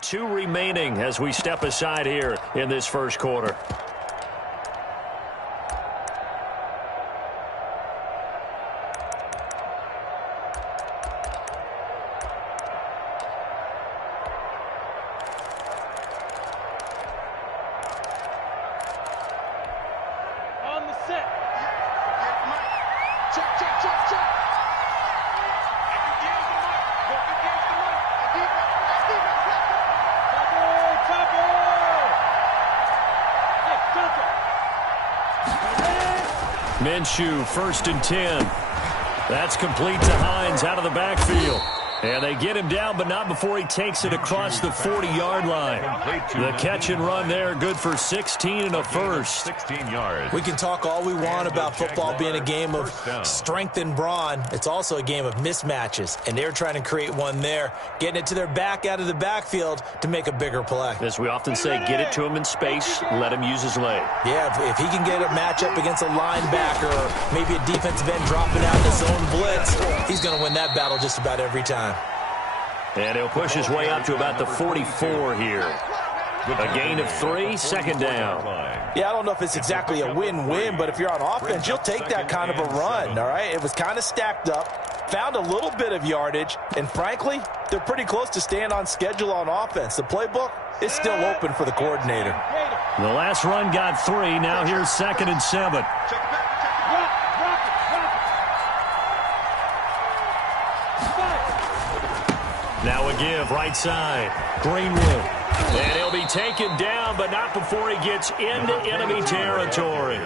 2 remaining as we step aside here in this first quarter. Minshew, 1st and 10. That's complete to Hines out of the backfield. And they get him down, but not before he takes it across the 40-yard line. The catch and run there, good for 16 and a first. 16 yards. We can talk all we want about football being a game of strength and brawn. It's also a game of mismatches, and they're trying to create one there, getting it to their back out of the backfield to make a bigger play. As we often say, get it to him in space, let him use his leg. Yeah, if he can get a matchup against a linebacker or maybe a defensive end dropping out in the zone blitz, he's going to win that battle just about every time. And he'll push his way up to about the 44 here. A gain of 3, 2nd down. Yeah, I don't know if it's exactly a win-win, but if you're on offense, you'll take that kind of a run, all right? It was kind of stacked up, found a little bit of yardage, and frankly, they're pretty close to staying on schedule on offense. The playbook is still open for the coordinator. The last run got 3. Now here's 2nd and 7. Now a give, right side. Greenwood. And he'll be taken down, but not before he gets into enemy territory.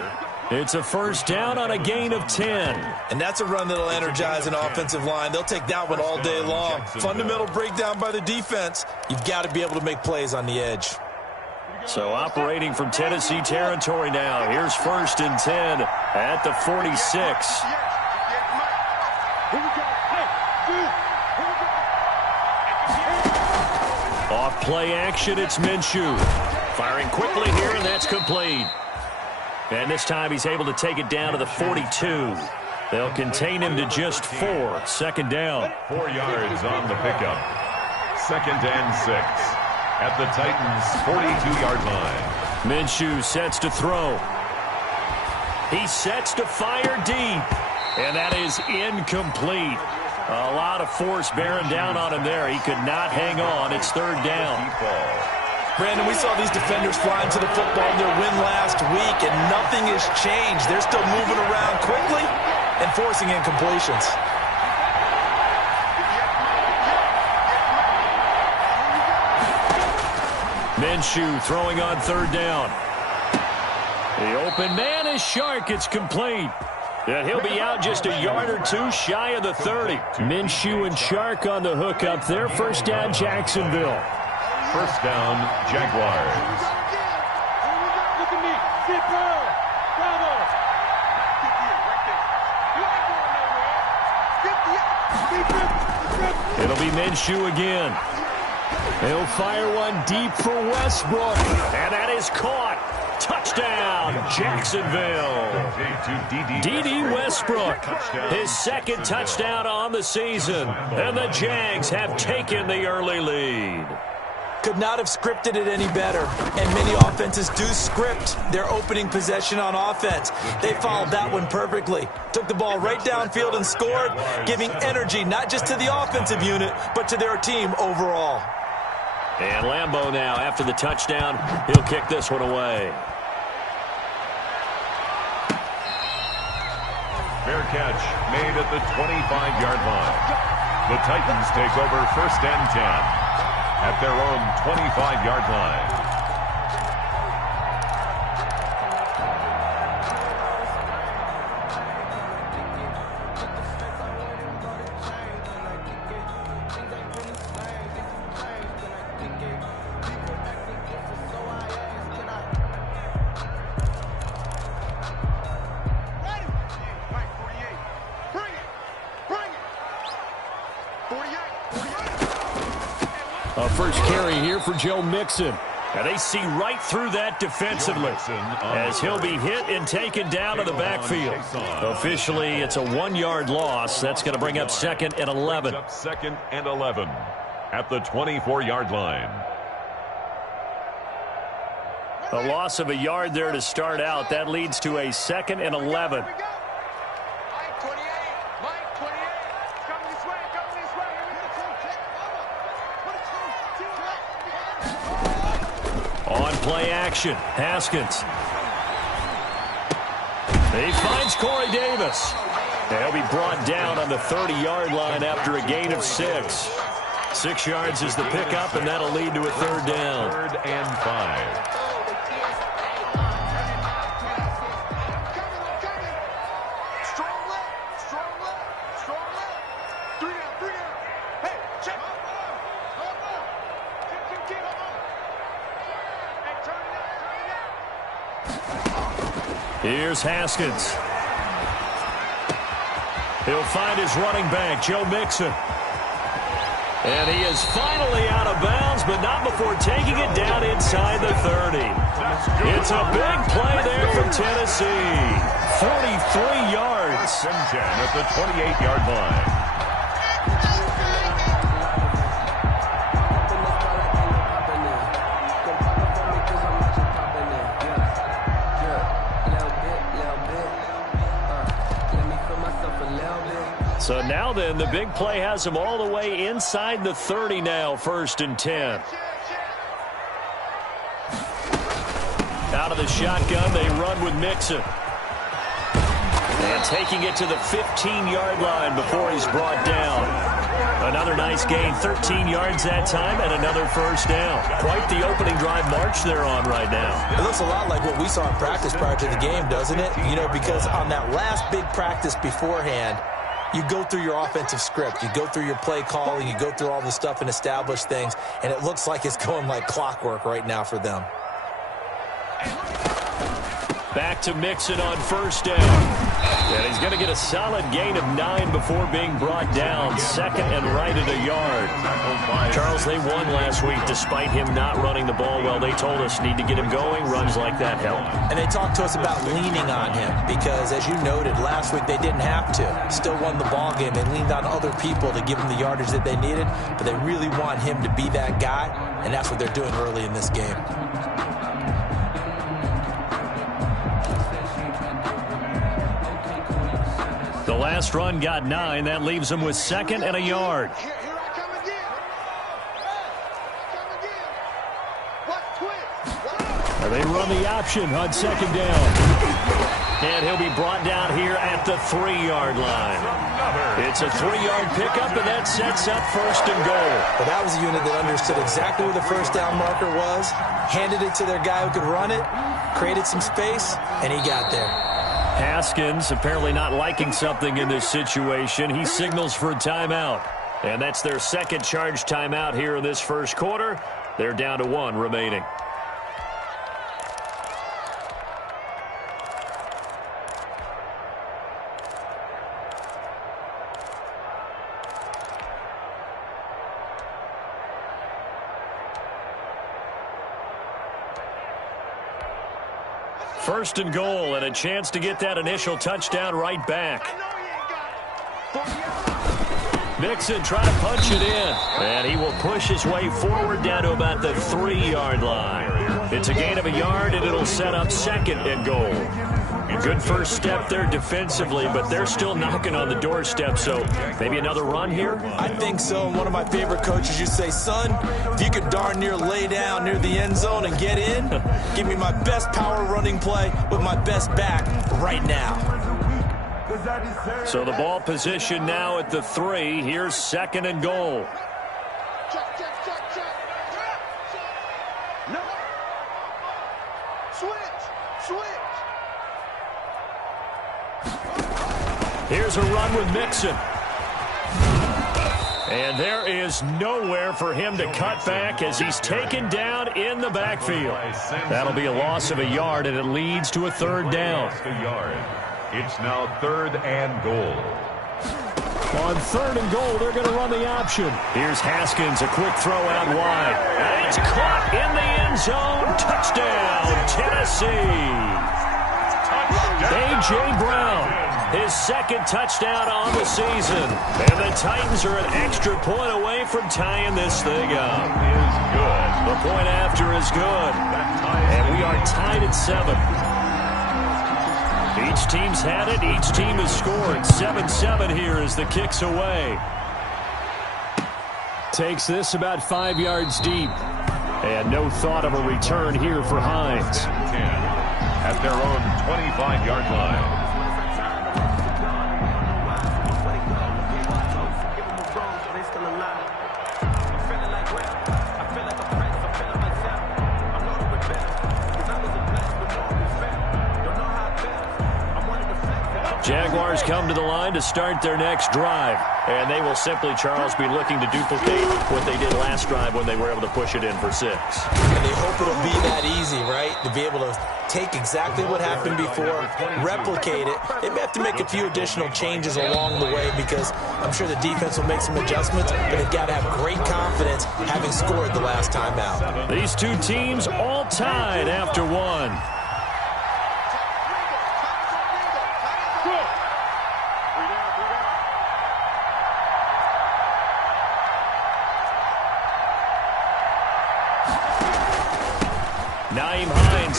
It's a 1st down on a gain of 10. And that's a run that'll energize an offensive line. They'll take that one all day long. Fundamental breakdown by the defense. You've got to be able to make plays on the edge. So operating from Tennessee territory now. Here's 1st and 10 at the 46. Off play action, it's Minshew. Firing quickly here, and that's complete. And this time he's able to take it down to the 42. They'll contain him to just 4. 2nd down. 4 yards on the pickup. 2nd and 6. At the Titans' 42-yard line. Minshew sets to throw. He sets to fire deep. And that is incomplete. A lot of force bearing down on him there. He could not hang on. It's 3rd down. Brandon, we saw these defenders flying to the football in their win last week, and nothing has changed. They're still moving around quickly and forcing incompletions. Minshew throwing on 3rd down. The open man is Shark. It's complete. And he'll be out just a yard or 2 shy of the 30. Minshew and Shark on the hook up there. 1st down, Jacksonville. 1st down, Jaguars. Look at me. Sit down. Bravo. It'll be Minshew again. He'll fire one deep for Westbrook. And that is caught. Touchdown, Jacksonville. D.D. Westbrook, his 2nd touchdown on the season. And the Jags have taken the early lead. Could not have scripted it any better. And many offenses do script their opening possession on offense. They followed that one perfectly. Took the ball right downfield and scored, giving energy not just to the offensive unit, but to their team overall. And Lambeau now, after the touchdown, he'll kick this one away. Fair catch made at the 25-yard line. The Titans take over 1st and 10 at their own 25-yard line. A first carry here for Joe Mixon. And they see right through that defensively as he'll be hit and taken down to the backfield. Officially, it's a 1-yard loss. That's going to bring up 2nd and 11. 2nd and 11 at the 24-yard line. A loss of a yard there to start out. That leads to a 2nd and 11. On play action, Haskins. He finds Corey Davis. He'll be brought down on the 30-yard line after a gain of 6. 6 yards is the pickup, and that'll lead to a 3rd down. 3rd and 5. Here's Haskins. He'll find his running back, Joe Mixon. And he is finally out of bounds, but not before taking it down inside the 30. It's a big play there from Tennessee. 43 yards. 10 at the 28-yard line. So now then, the big play has him all the way inside the 30 now, 1st and 10. Out of the shotgun, they run with Mixon. And taking it to the 15-yard line before he's brought down. Another nice gain, 13 yards that time, and another 1st down. Quite the opening drive march they're on right now. It looks a lot like what we saw in practice prior to the game, doesn't it? You know, because on that last big practice beforehand, you go through your offensive script. You go through your play calling. You go through all the stuff and establish things. And it looks like it's going like clockwork right now for them. Back to Mixon on 1st down. And he's going to get a solid gain of 9 before being brought down. 2nd and right at a yard. Charles, they won last week despite him not running the ball well. They told us need to get him going. Runs like that help. And they talked to us about leaning on him because, as you noted, last week they didn't have to. Still won the ball game. They leaned on other people to give them the yardage that they needed, but they really want him to be that guy, and that's what they're doing early in this game. The last run got 9. That leaves him with 2nd and a yard. They run the option on 2nd down. And he'll be brought down here at the 3-yard line. It's a 3-yard pickup, and that sets up 1st and goal. Well, that was a unit that understood exactly where the 1st down marker was, handed it to their guy who could run it, created some space, and he got there. Haskins apparently not liking something in this situation. He signals for a timeout. And that's their 2nd charge timeout here in this 1st quarter. They're down to 1 remaining. First and goal, and a chance to get that initial touchdown right back. Mixon trying to punch it in, and he will push his way forward down to about the 3-yard line. It's a gain of a yard, and it'll set up 2nd and goal. Good first step there defensively, but they're still knocking on the doorstep, so maybe another run here? I think so. And one of my favorite coaches, you say, son, if you could darn near lay down near the end zone and get in, give me my best power running play with my best back right now. So the ball position now at the 3. Here's 2nd and goal. Here's a run with Mixon. And there is nowhere for him to cut back as he's taken down in the backfield. That'll be a loss of a yard, and it leads to a 3rd down. It's now 3rd and goal. On 3rd and goal, they're going to run the option. Here's Haskins, a quick throw out wide. And it's caught in the end zone. Touchdown, Tennessee. A.J. Brown, his second touchdown on the season. And the Titans are an extra point away from tying this thing up. Is good. The point after is good. And we are tied at 7. Each team's had it. Each team has scored. 7-7 here as the kick's away. Takes this about 5 yards deep. And no thought of a return here for Hines. 10 at their own 25-yard line. Jaguars come to the line to start their next drive. And they will simply, Charles, be looking to duplicate what they did last drive when they were able to push it in for 6. And they hope it'll be that easy, right? To be able to take exactly what happened before, replicate it. They may have to make a few additional changes along the way because I'm sure the defense will make some adjustments, but they've got to have great confidence having scored the last time out. These two teams all tied after 1.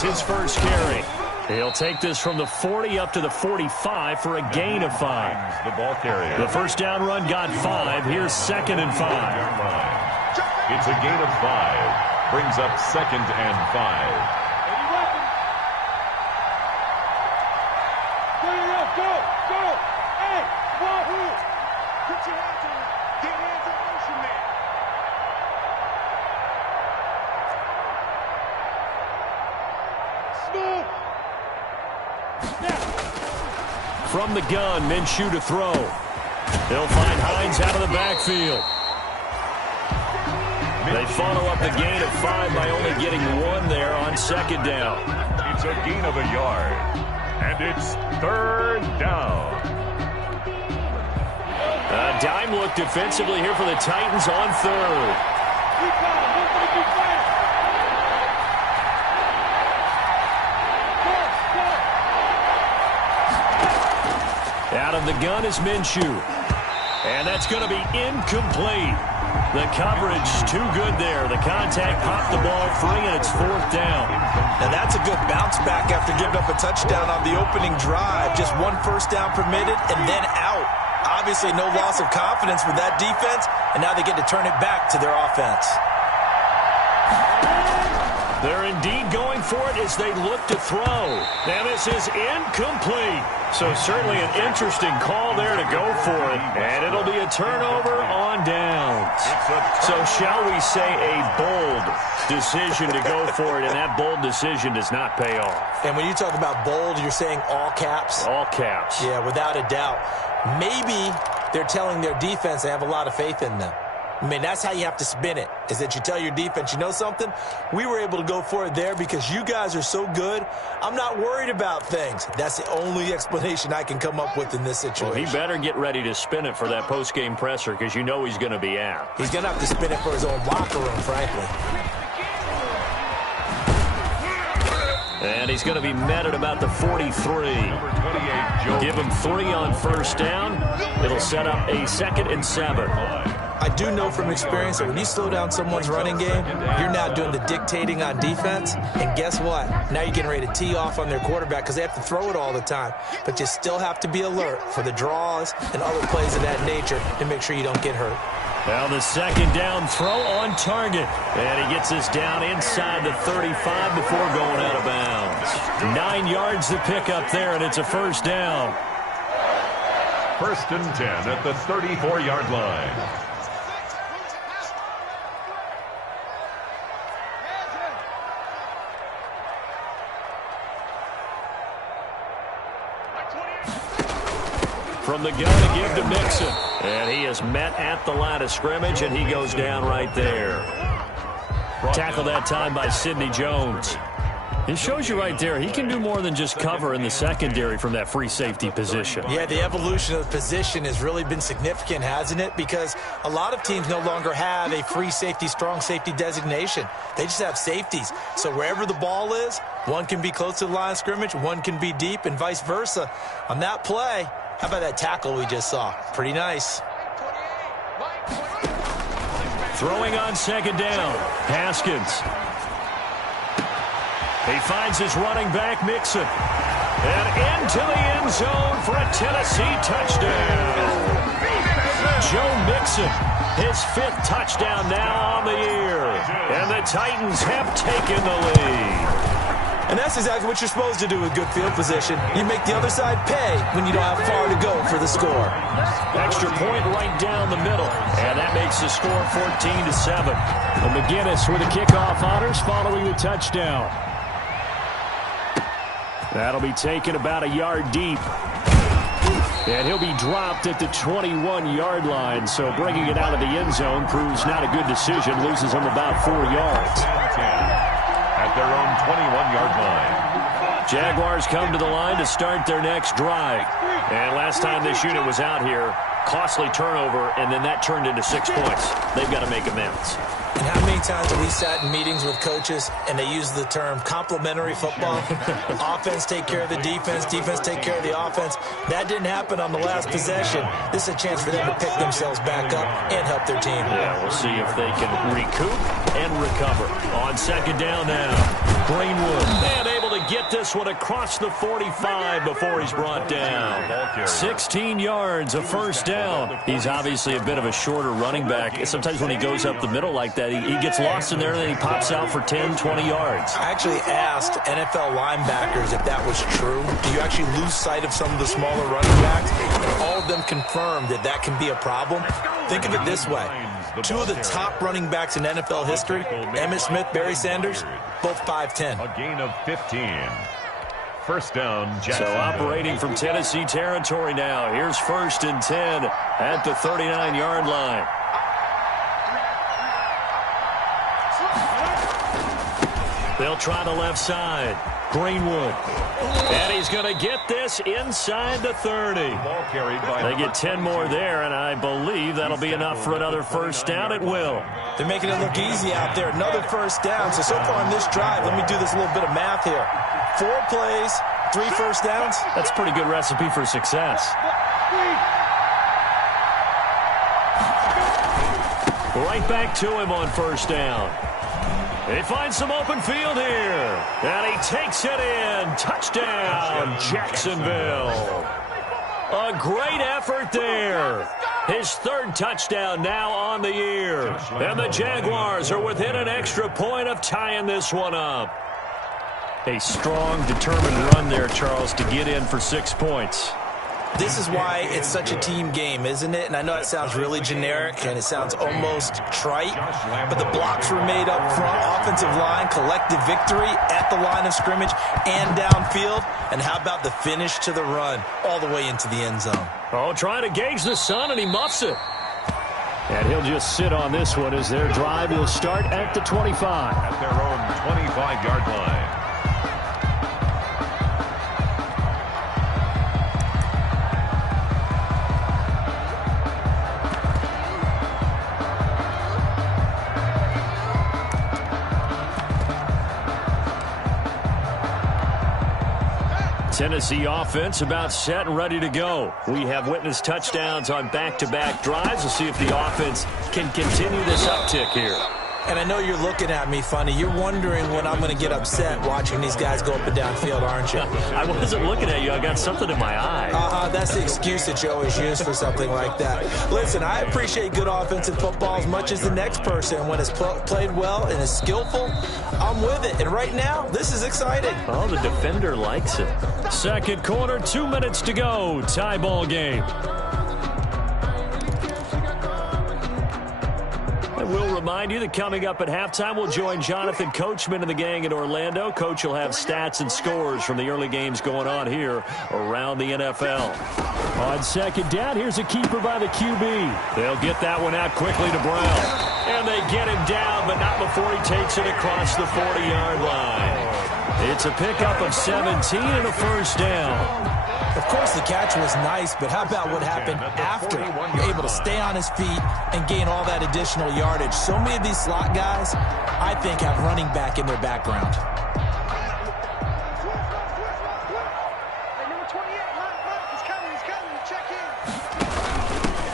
His first carry. He'll take this from the 40 up to the 45 for a gain of 5. The ball carrier. The first down run got 5. Here's 2nd and 5. It's a gain of 5. Brings up 2nd and 5. Go! Hey, Wahoo! Put your hands on. Get hands on motion, man. From the gun, Minshew to throw. They'll find Hines out of the backfield. They follow up the gain of 5 by only getting 1 there on 2nd down. It's a gain of a yard. And it's 3rd down. A dime look defensively here for the Titans on 3rd. Out of the gun is Minshew. And that's going to be incomplete. The coverage too good there. The contact popped the ball free, and it's 4th down. Now that's a good bounce back after giving up a touchdown on the opening drive. Just 1 first down permitted and then out. Obviously no loss of confidence with that defense, and now they get to turn it back to their offense. They're indeed going for it as they look to throw. Now this is incomplete. So certainly an interesting call there to go for it. And it'll be a turnover on downs. So shall we say a bold decision to go for it, and that bold decision does not pay off. And when you talk about bold, you're saying all caps? All caps. Yeah, without a doubt. Maybe they're telling their defense they have a lot of faith in them. I mean, that's how you have to spin it, is that you tell your defense, you know something? We were able to go for it there because you guys are so good. I'm not worried about things. That's the only explanation I can come up with in this situation. Well, he better get ready to spin it for that post-game presser because you know he's going to be out. He's going to have to spin it for his own locker room, frankly. And he's going to be met at about the 43. Give him 3 on first down. It'll set up a 2nd and 7. I do know from experience that when you slow down someone's running game, you're now doing the dictating on defense. And guess what? Now you're getting ready to tee off on their quarterback because they have to throw it all the time. But you still have to be alert for the draws and other plays of that nature to make sure you don't get hurt. Now the 2nd down throw on target. And he gets us down inside the 35 before going out of bounds. 9 yards to pick up there, and it's a first down. 1st and 10 at the 34-yard line. From the gun to give to Mixon. And he is met at the line of scrimmage, and he goes down right there. Tackled that time by Sidney Jones. It shows you right there, he can do more than just cover in the secondary from that free safety position. Yeah, the evolution of the position has really been significant, hasn't it? Because a lot of teams no longer have a free safety, strong safety designation. They just have safeties. So wherever the ball is, one can be close to the line of scrimmage, one can be deep, and vice versa. On that play, how about that tackle we just saw? Pretty nice. Throwing on second down, Haskins. He finds his running back, Mixon. And into the end zone for a Tennessee touchdown. Joe Mixon, his 5th touchdown now on the year. And the Titans have taken the lead. And that's exactly what you're supposed to do with good field position. You make the other side pay when you don't have far to go for the score. Extra point right down the middle. And that makes the score 14-7. And McGinnis with the kickoff honors following the touchdown. That'll be taken about a yard deep. And he'll be dropped at the 21-yard line. So bringing it out of the end zone proves not a good decision. Loses him about 4 yards. At their own 21-yard line. Jaguars come to the line to start their next drive. And last time this unit was out here, costly turnover, and then that turned into 6 points. They've got to make amends. And how many times have we sat in meetings with coaches and they use the term complementary football? Offense take care of the defense, defense take care of the offense. That didn't happen on the last possession. This is a chance for them to pick themselves back up and help their team. Yeah, we'll see if they can recoup and recover. On second down now, Greenwood. And able to get this one across the 45 before he's brought down. 16 yards, a first down. He's obviously a bit of a shorter running back. Sometimes when he goes up the middle like that, he gets lost in there and then he pops out for 10, 20 yards. I actually asked NFL linebackers if that was true. Do you actually lose sight of some of the smaller running backs? And all of them confirmed that that can be a problem. Think of it this way. 2 of the top running backs in NFL history, Emmitt Smith, Barry Sanders, both 5'10". A gain of 15. First down, Jackson. So operating from Tennessee territory now. Here's 1st and 10 at the 39-yard line. They'll try the left side. Greenwood. And he's going to get this inside the 30. Ball carried by they get 10 more there, and I believe that'll be enough for another first down. It will. They're making it look easy out there. Another first down. So far in this drive, let me do this little bit of math here. 4 plays, 3 first downs. That's a pretty good recipe for success. Right back to him on first down. He finds some open field here. And he takes it in. Touchdown, Jacksonville. A great effort there. His 3rd touchdown now on the year. And the Jaguars are within an extra point of tying this one up. A strong, determined run there, Charles, to get in for 6 points. This is why it's such a team game, isn't it? And I know it sounds really generic and it sounds almost trite, but the blocks were made up front, offensive line, collective victory at the line of scrimmage and downfield. And how about the finish to the run all the way into the end zone? Oh, trying to gauge the sun, and he muffs it. And he'll just sit on this one as their drive will start at the 25. At their own 25-yard line. Tennessee offense about set and ready to go. We have witnessed touchdowns on back-to-back drives. We'll see if the offense can continue this uptick here. And I know you're looking at me funny. You're wondering when I'm going to get upset watching these guys go up and down field, aren't you? I wasn't looking at you. I got something in my eye. That's the excuse that you always use for something like that. Listen, I appreciate good offensive football as much as the next person. When it's played well and is skillful, I'm with it. And right now, this is exciting. Oh, the defender likes it. Second quarter, 2 minutes to go. Tie ball game. We'll remind you that coming up at halftime, we'll join Jonathan Coachman and the gang in Orlando. Coach will have stats and scores from the early games going on here around the NFL. On second down, here's a keeper by the QB. They'll get that one out quickly to Brown. And they get him down, but not before he takes it across the 40-yard line. It's a pickup of 17 and a first down. Of course, the catch was nice, but how about what happened after? You're able to stay on his feet and gain all that additional yardage. So many of these slot guys, I think, have running back in their background.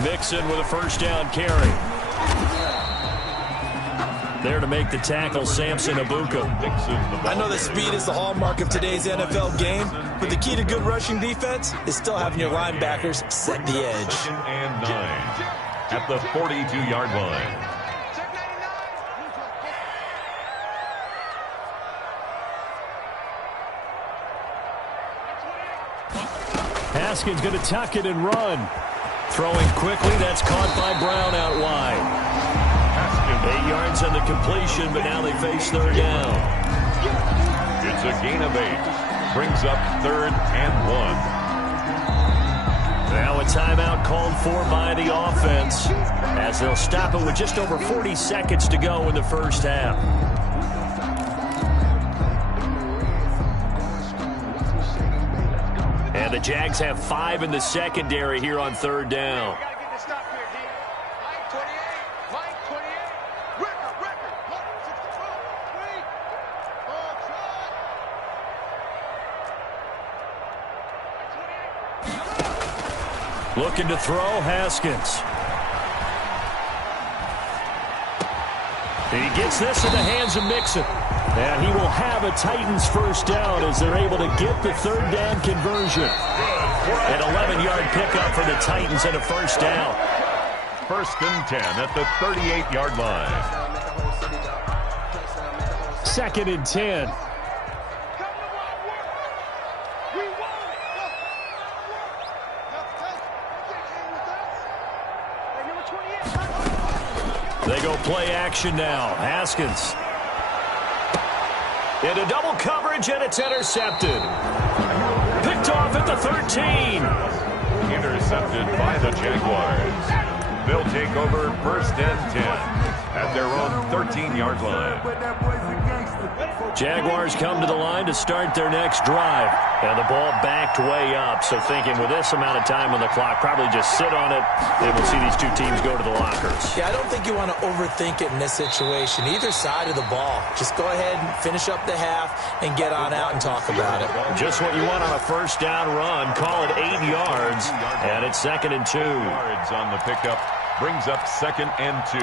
Mixon with a first down carry. There to make the tackle, Samson Abuka. I know that speed is the hallmark of today's NFL game, but the key to good rushing defense is still having your linebackers set the edge. 2nd and 9 at the 42-yard line. Haskins going to tuck it and run. Throwing quickly, that's caught by Brown out wide. 8 yards on the completion, but now they face third down. It's a gain of 8. Brings up 3rd and 1. Now a timeout called for by the offense as they'll stop it with just over 40 seconds to go in the first half. And the Jags have 5 in the secondary here on third down. Looking to throw, Haskins. He gets this in the hands of Mixon. And he will have a Titans first down as they're able to get the third down conversion. An 11-yard pickup for the Titans and a first down. 1st and 10 at the 38-yard line. 2nd and 10. They go play action now. Haskins. Into double coverage, and it's intercepted. Picked off at the 13. Intercepted by the Jaguars. They'll take over 1st and 10 at their own 13-yard line. Jaguars come to the line to start their next drive. And the ball backed way up, so thinking with this amount of time on the clock, probably just sit on it, and we'll see these two teams go to the lockers. Yeah, I don't think you want to overthink it in this situation. Either side of the ball. Just go ahead and finish up the half and get on out and talk about it. Just what you want on a first down run. Call it 8 yards, and it's 2nd and 2. Yards on the pickup brings up 2nd and 2.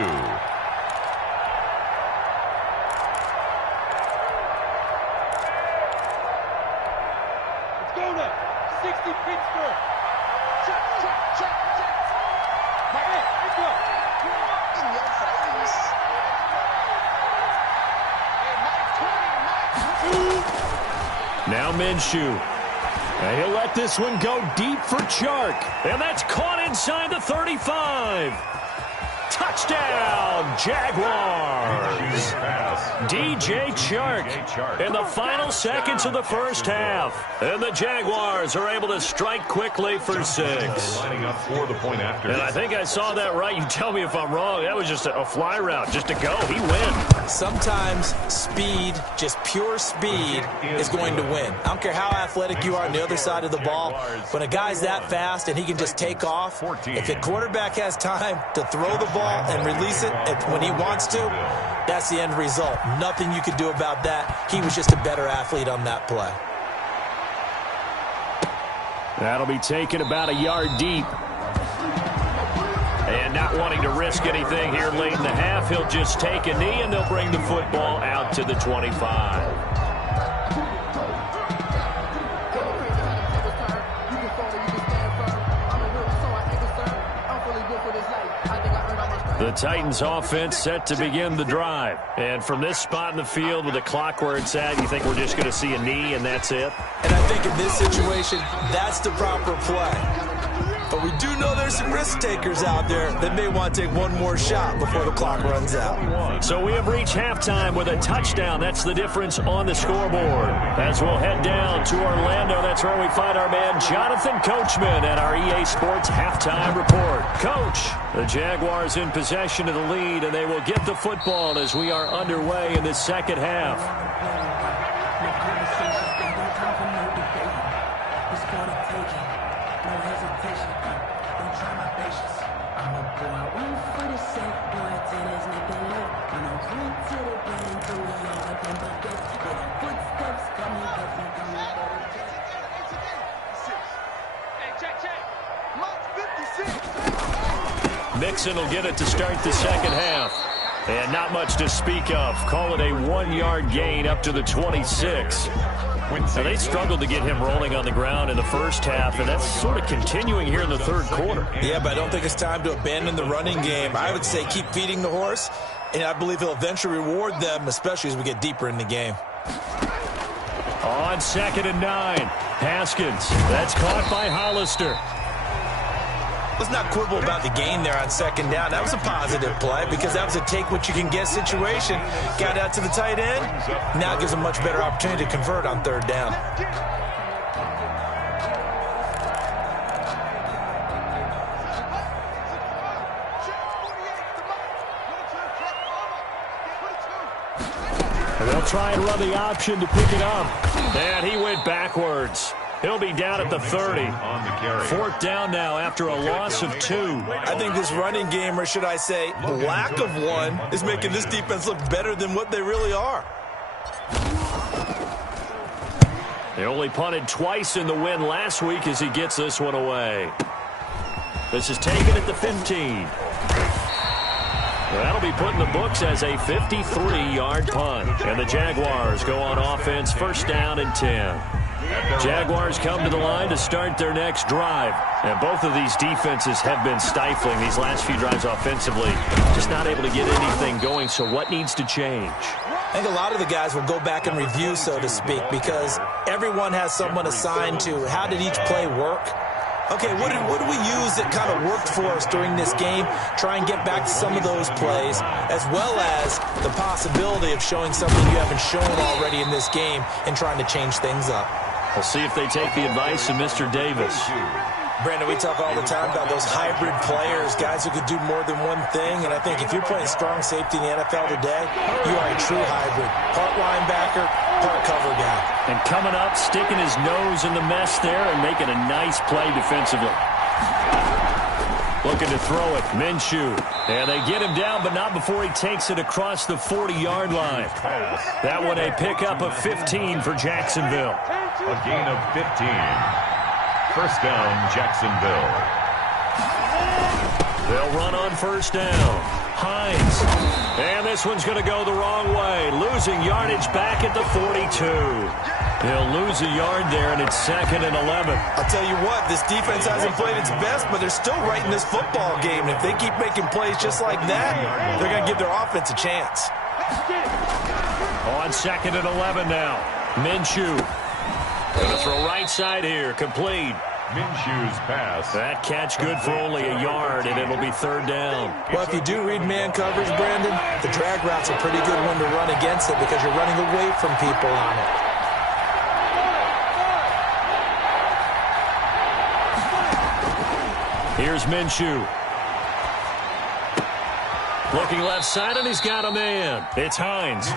Now Minshew. And he'll let this one go deep for Chark. And that's caught inside the 35. Touchdown, Jaguars. DJ Chark in the final seconds of the first half. And the Jaguars are able to strike quickly for 6. Lining up for the point after. And I think I saw that right. You tell me if I'm wrong. That was just a fly route, just to go. He wins. Sometimes speed, just pure speed, is going to win. I don't care how athletic you are on the other side of the ball. When a guy's that fast and he can just take off, if the quarterback has time to throw the ball and release it when he wants to, that's the end result. Nothing you could do about that. He was just a better athlete on that play. That'll be taken about a yard deep. And not wanting to risk anything here late in the half, he'll just take a knee, and they'll bring the football out to the 25. The Titans offense set to begin the drive. And from this spot in the field with the clock where it's at, you think we're just going to see a knee and that's it? And I think in this situation, that's the proper play. But we do know there's some risk takers out there that may want to take one more shot before the clock runs out. So we have reached halftime with a touchdown. That's the difference on the scoreboard. As we'll head down to Orlando, that's where we find our man Jonathan Coachman at our EA Sports halftime report. Coach, the Jaguars in possession of the lead, and they will get the football as we are underway in the second half. Mixon will get it to start the second half. And not much to speak of. Call it a 1-yard gain up to the 26. Now, they struggled to get him rolling on the ground in the first half, and that's sort of continuing here in the third quarter. Yeah, but I don't think it's time to abandon the running game. I would say keep feeding the horse, and I believe he'll eventually reward them, especially as we get deeper in the game. On 2nd and 9, Haskins. That's caught by Hollister. Let's not quibble about the gain there on 2nd down. That was a positive play because that was a take-what-you-can-get situation. Got out to the tight end. Now it gives a much better opportunity to convert on 3rd down. And they'll try and run the option to pick it up. And he went backwards. He'll be down at the 30. 4th down now after a loss of 2. I think this running game, or should I say lack of one, is making this defense look better than what they really are. They only punted twice in the win last week as he gets this one away. This is taken at the 15. That'll be put in the books as a 53-yard punt. And the Jaguars go on offense, 1st down and 10. Jaguars come to the line to start their next drive. And both of these defenses have been stifling these last few drives offensively. Just not able to get anything going, so what needs to change? I think a lot of the guys will go back and review, so to speak, because everyone has someone assigned to how did each play work. Okay, what did we use that kind of worked for us during this game? Try and get back to some of those plays, as well as the possibility of showing something you haven't shown already in this game and trying to change things up. We'll see if they take the advice of Mr. Davis. Brandon, we talk all the time about those hybrid players, guys who could do more than one thing, and I think if you're playing strong safety in the NFL today, you are a true hybrid. Part linebacker, part cover guy. And coming up, sticking his nose in the mess there and making a nice play defensively. Looking to throw it, Minshew. And they get him down, but not before he takes it across the 40-yard line. That one a pickup of 15 for Jacksonville. A gain of 15. 1st down, Jacksonville. They'll run on 1st down. Hines. And this one's going to go the wrong way. Losing yardage back at the 42. He'll lose a yard there, and it's 2nd and 11. I'll tell you what, this defense hasn't played its best, but they're still right in this football game. And if they keep making plays just like that, they're going to give their offense a chance. On 2nd and 11 now. Minshew. Going to throw right side here. Complete. Minshew's pass. That catch good for only a yard, and it'll be 3rd down. Well, if you do read man coverage, Brandon, the drag route's a pretty good one to run against it because you're running away from people on it. Here's Minshew. Looking left side, and he's got a man. It's Hines.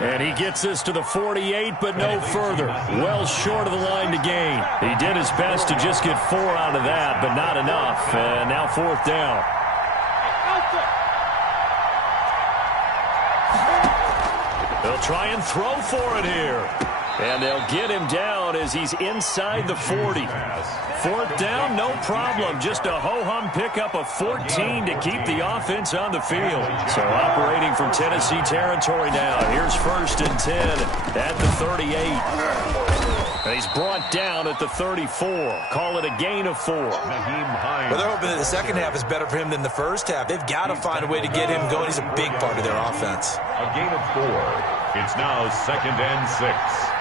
And he gets this to the 48, but no further. Well short of the line to gain. He did his best to just get 4 out of that, but not enough. And now 4th down. They'll try and throw for it here. And they'll get him down as he's inside the 40. 4th down, no problem. Just a ho-hum pickup of 14 to keep the offense on the field. So operating from Tennessee territory now. Here's 1st and 10 at the 38. And he's brought down at the 34. Call it a gain of 4. Well, they're hoping that the second half is better for him than the first half. They've got to find a way to get him going. He's a big part of their offense. A gain of 4. It's now 2nd and 6.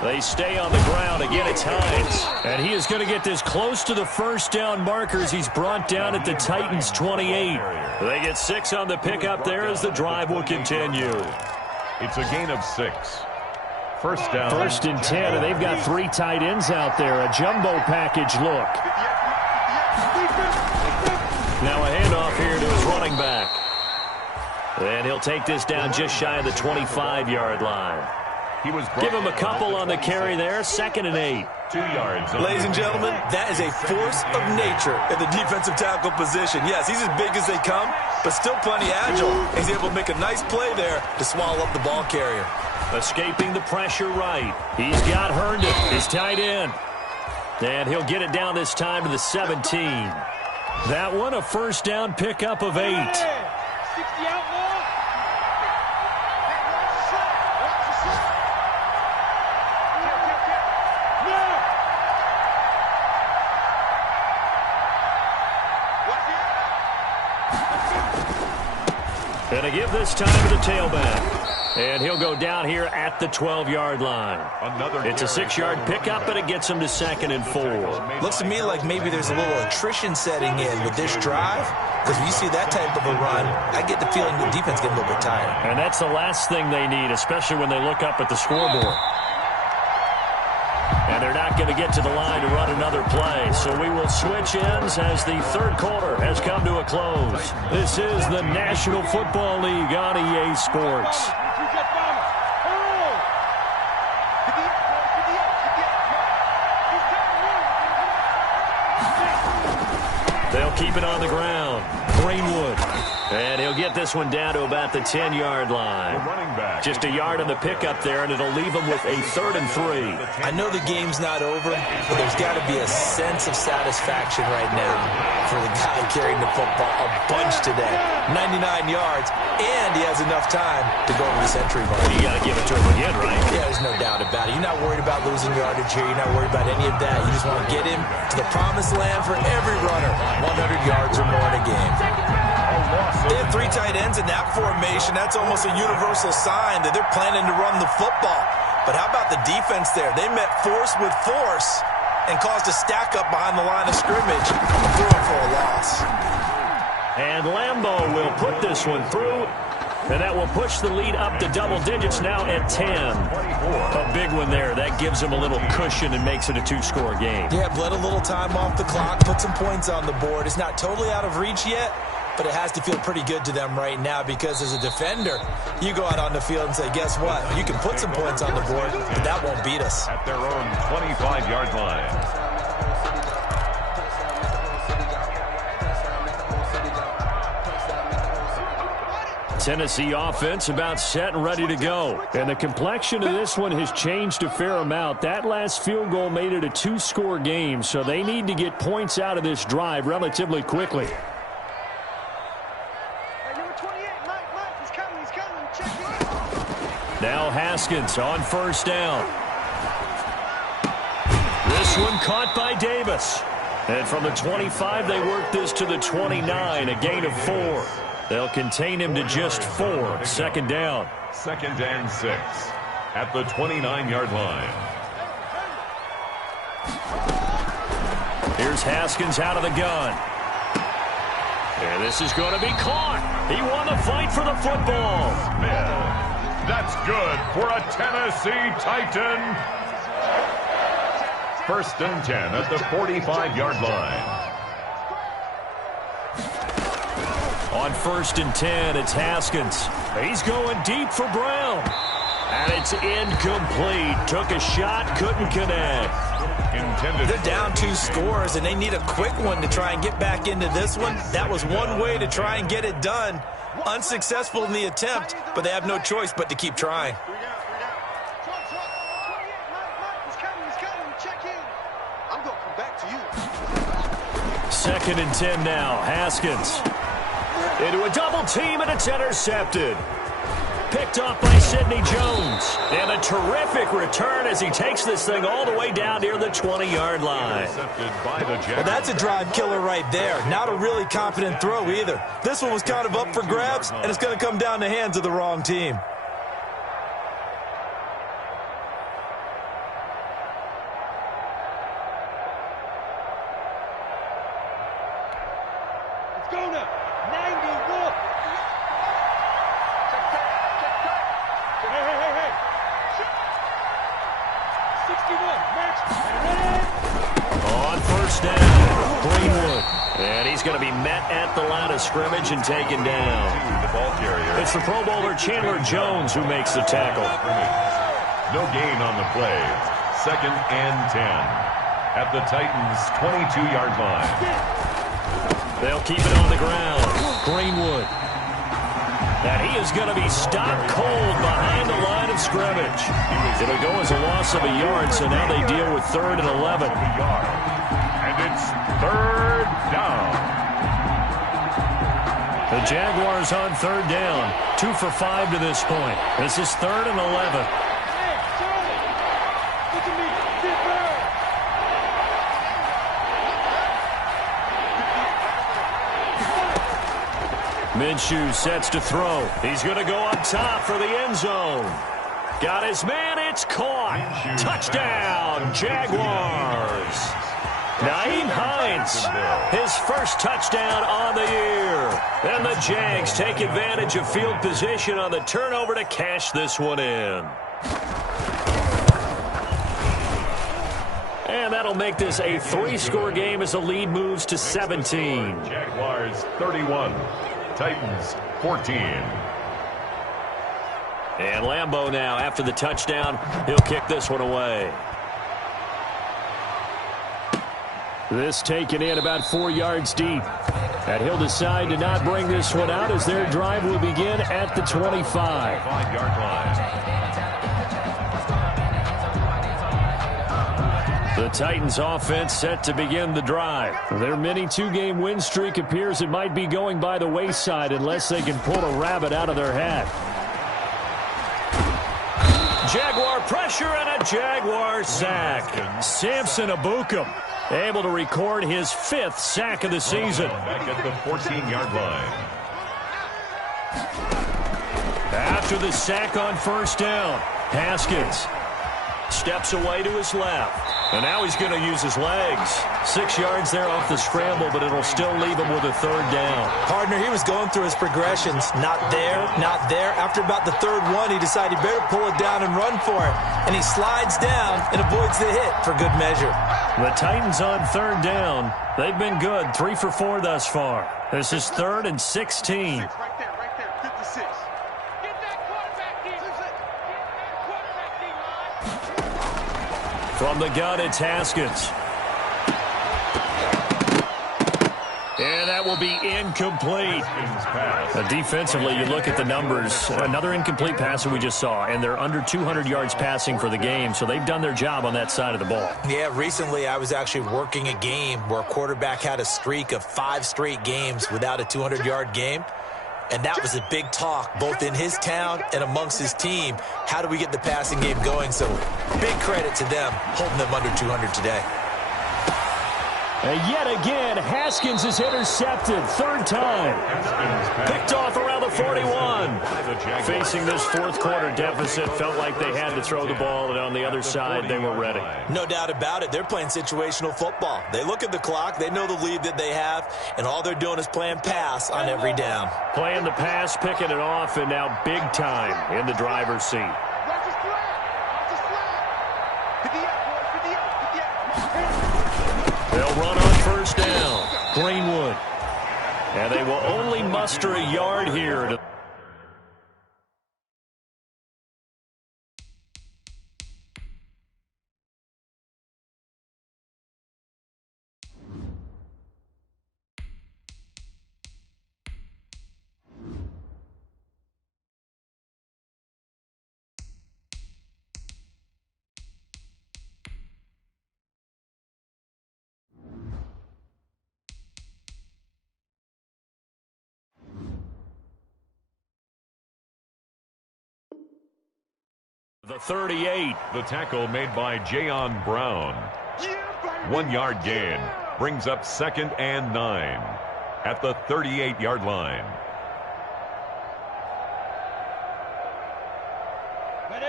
They stay on the ground. Again, it's Hines. And he is going to get this close to the 1st down markers. He's brought down at the Titans' 28. They get 6 on the pickup there as the drive will continue. It's a gain of 6. 1st down. 1st and 10, and they've got 3 tight ends out there. A jumbo package look. Now a handoff here to his running back. And he'll take this down just shy of the 25-yard line. Give him a couple on the carry there. 2nd and 8. 2 yards. Ladies and gentlemen, that is a force of nature in the defensive tackle position. Yes, he's as big as they come, but still plenty agile. He's able to make a nice play there to swallow up the ball carrier. Escaping the pressure right. He's got Herndon, his tight end. And he'll get it down this time to the 17. That one, a first down pickup of 8. 60 outlaw. And to give this time to the tailback. And he'll go down here at the 12-yard line. It's a 6-yard pickup, but it gets him to 2nd and 4. Looks to me like maybe there's a little attrition setting in with this drive. Because when you see that type of a run, I get the feeling the defense getting a little bit tired. And that's the last thing they need, especially when they look up at the scoreboard. And they're not going to get to the line to run another play. So we will switch ends as the 3rd quarter has come to a close. This is the National Football League on EA Sports. They'll keep it on the ground. Greenwood. And he'll get this one down to about the 10-yard line. Just a yard on the pickup there, and it'll leave him with a 3rd and 3. I know the game's not over, but there's got to be a sense of satisfaction right now for the guy carrying the football a bunch today. 99 yards, and he has enough time to go over the century mark. You got to give it to him again, right? Yeah, there's no doubt about it. You're not worried about losing yardage here. You're not worried about any of that. You just want to get him to the promised land for every runner. 100 yards or more in a game. They have 3 tight ends in that formation. That's almost a universal sign that they're planning to run the football. But how about the defense there? They met force with force and caused a stack up behind the line of scrimmage and threw it for a loss. And Lambeau will put this one through, and that will push the lead up to double digits now at 10. A big one there. That gives them a little cushion and makes it a 2-score game. Yeah, bled a little time off the clock, put some points on the board. It's not totally out of reach yet, but it has to feel pretty good to them right now because as a defender, you go out on the field and say, guess what? You can put some points on the board, but that won't beat us. At their own 25-yard line. Tennessee offense about set and ready to go. And the complexion of this one has changed a fair amount. That last field goal made it a 2-score game, so they need to get points out of this drive relatively quickly. Now Haskins on 1st down. This one caught by Davis. And from the 25, they work this to the 29, a gain of 4. They'll contain him to just 4. 2nd down. 2nd and 6 at the 29-yard line. Here's Haskins out of the gun. And this is going to be caught. He won the fight for the football. That's good for a Tennessee Titan. 1st and 10 at the 45-yard line. On 1st and 10, it's Haskins. He's going deep for Brown. And it's incomplete. Took a shot, couldn't connect. They're down 2 scores, and they need a quick one to try and get back into this one. That was one way to try and get it done. Unsuccessful in the attempt, but they have no choice but to keep trying. I'm going to come back to you. 2nd and 10 now. Haskins into a double team, and it's intercepted. Picked off by Sidney Jones. And a terrific return as he takes this thing all the way down near the 20-yard line. Well, that's a drive killer right there. Not a really confident throw either. This one was kind of up for grabs, and it's going to come down the hands of the wrong team. Let's go now. 91. Hey. 61. Match. On 1st down, Greenwood. And he's going to be met at the line of scrimmage and taken down. The ball carrier. It's the Pro Bowler Chandler Jones who makes the tackle. No gain on the play. 2nd and 10 at the Titans' 22-yard line. They'll keep it on the ground. Greenwood. And he is going to be stopped cold behind the line of scrimmage. It'll go as a loss of a yard, so now they deal with 3rd and 11. And it's 3rd down. The Jaguars on 3rd down. 2 for 5 to this point. This is 3rd and 11. Minshew sets to throw. He's going to go up top for the end zone. Got his man. It's caught. Touchdown, Jaguars. Nyheim Hines, his first touchdown on the year. And the Jags take advantage of field position on the turnover to cash this one in. And that'll make this a 3-score game as the lead moves to 17. Jaguars 31. Titans 14. And Lambeau now, after the touchdown, he'll kick this one away. This taken in about 4 yards deep. And he'll decide to not bring this one out as their drive will begin at the 25. 5-yard line. The Titans offense set to begin the drive. Their mini 2-game win streak appears it might be going by the wayside unless they can pull a rabbit out of their hat. Jaguar pressure and a Jaguar sack. Samson Ebukam able to record his 5th sack of the season. Back at the 14-yard line. After the sack on 1st down, Haskins steps away to his left. And now he's going to use his legs. 6 yards there off the scramble, but it'll still leave him with a 3rd down. Partner, he was going through his progressions. Not there, not there. After about the 3rd one, he decided he better pull it down and run for it. And he slides down and avoids the hit for good measure. The Titans on 3rd down. They've been good. 3 for 4 thus far. This is 3rd and 16. Right there, 56. Get that quarterback in. Get that quarterback in, From the gun, it's Haskins. And that will be incomplete. Defensively, you look at the numbers. Another incomplete pass that we just saw, and they're under 200 yards passing for the game, so they've done their job on that side of the ball. Yeah, recently I was actually working a game where a quarterback had a streak of 5 straight games without a 200-yard game. And that was a big talk, both in his town and amongst his team. How do we get the passing game going? So big credit to them, holding them under 200 today. And yet again, Haskins is intercepted. 3rd time. Picked off around the 41. Facing this 4th quarter deficit, felt like they had to throw the ball, and on the other side, they were ready. No doubt about it. They're playing situational football. They look at the clock. They know the lead that they have, and all they're doing is playing pass on every down. Playing the pass, picking it off, and now big time in the driver's seat. Watch his flag. Watch his flag. 58, boys. 58. They'll run on 1st down. Greenwood. And they will only muster a yard here. The 38. The tackle made by Jayon Brown. 1-yard gain. Brings up 2nd and 9 at the 38-yard line.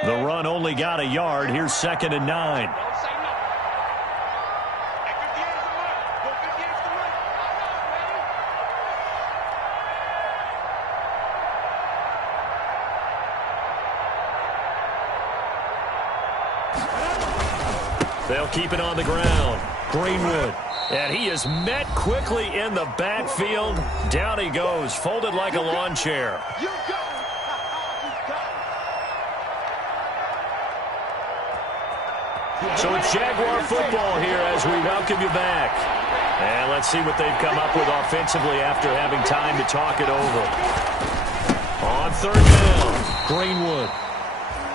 The run only got a yard. Here's 2nd and 9. They'll keep it on the ground. Greenwood And he is met quickly in the backfield. Down he goes, folded like a lawn chair. So it's Jaguar football here as we welcome you back. And let's see what they've come up with offensively after having time to talk it over. On third down, Greenwood.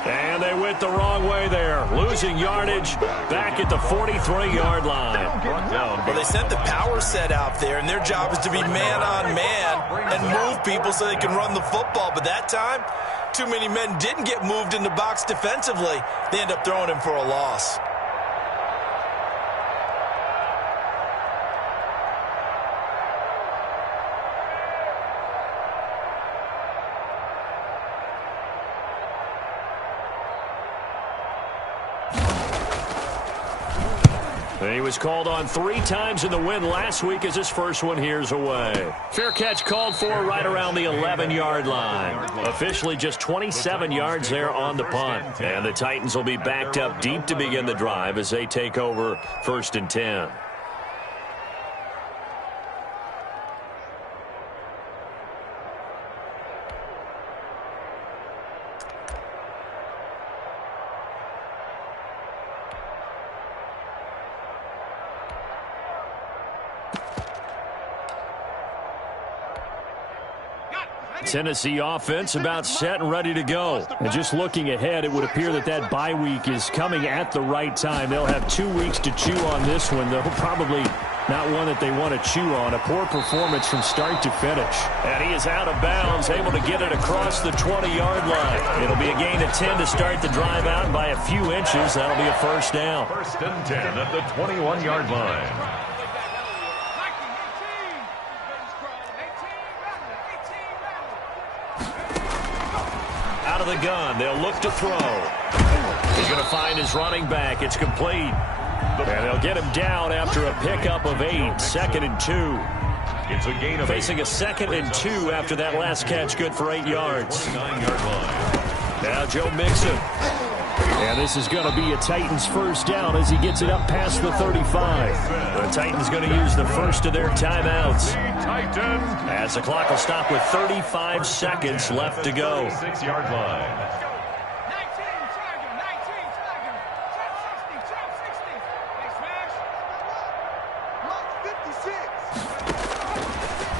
And they went the wrong way there, losing yardage back at the 43-yard line. Well, they sent the power set out there, and their job is to be man-on-man and move people so they can run the football. But that time, too many men didn't get moved in the box defensively. They end up throwing him for a loss. He was called on 3 times in the win last week as his first one here's away. Fair catch called for right around the 11-yard line. Officially just 27 yards there on the punt. And the Titans will be backed up deep to begin the drive as they take over 1st and 10. Tennessee offense about set and ready to go. And just looking ahead, it would appear that that bye week is coming at the right time. They'll have 2 weeks to chew on this one, though probably not one that they want to chew on. A poor performance from start to finish. And he is out of bounds, able to get it across the 20-yard line. It'll be a gain of 10 to start the drive out by a few inches. That'll be a first down. 1st and 10 at the 21-yard line. Out of the gun, they'll look to throw. He's going to find his running back. It's complete. And they'll get him down after a pickup of 8. 2nd and 2. It's a gain of 8. Facing a 2nd and 2 after that last catch, good for 8 yards. 9-yard line. Now Joe Mixon. And this is going to be a Titans first down as he gets it up past the 35. The Titans going to use the first of their timeouts. As the clock will stop with 35 seconds left to go. 6-yard line.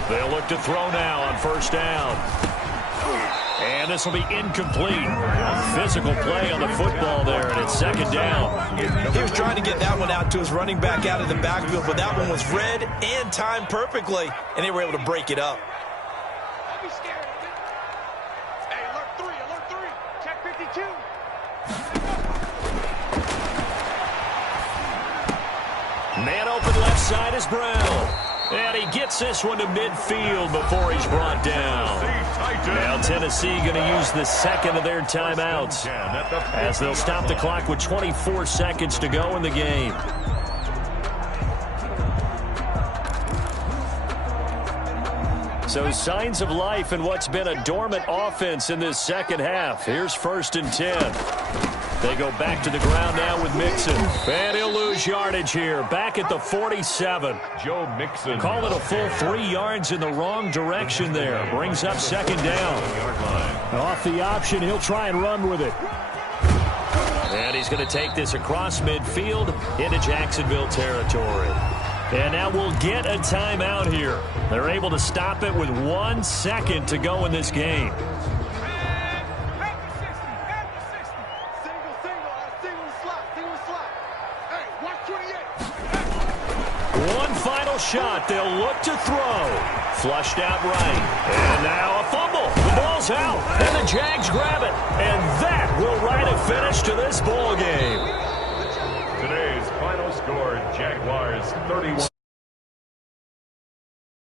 They'll look to throw now on first down. And this will be incomplete. Physical play on the football there, and it's 2nd down. He was trying to get that one out to his running back out of the backfield, but that one was read and timed perfectly, and they were able to break it up. Don't be scared. Hey, alert 3. Check 52. Man open left side is Brown. And he gets this one to midfield before he's brought down. Now Tennessee going to use the 2nd of their timeouts as they'll stop the clock with 24 seconds to go in the game. So signs of life in what's been a dormant offense in this second half. Here's 1st and 10. They go back to the ground now with Mixon. And he'll lose yardage here. Back at the 47. Joe Mixon. Call it a full 3 yards in the wrong direction there. Brings up 2nd down. Off the option, he'll try and run with it. And he's going to take this across midfield into Jacksonville territory. And now we'll get a timeout here. They're able to stop it with 1 second to go in this game. One final shot. They'll look to throw. Flushed out right. And now a fumble. The ball's out. And the Jags grab it. And that will write a finish to this ball game. Today's final score, Jaguars 31.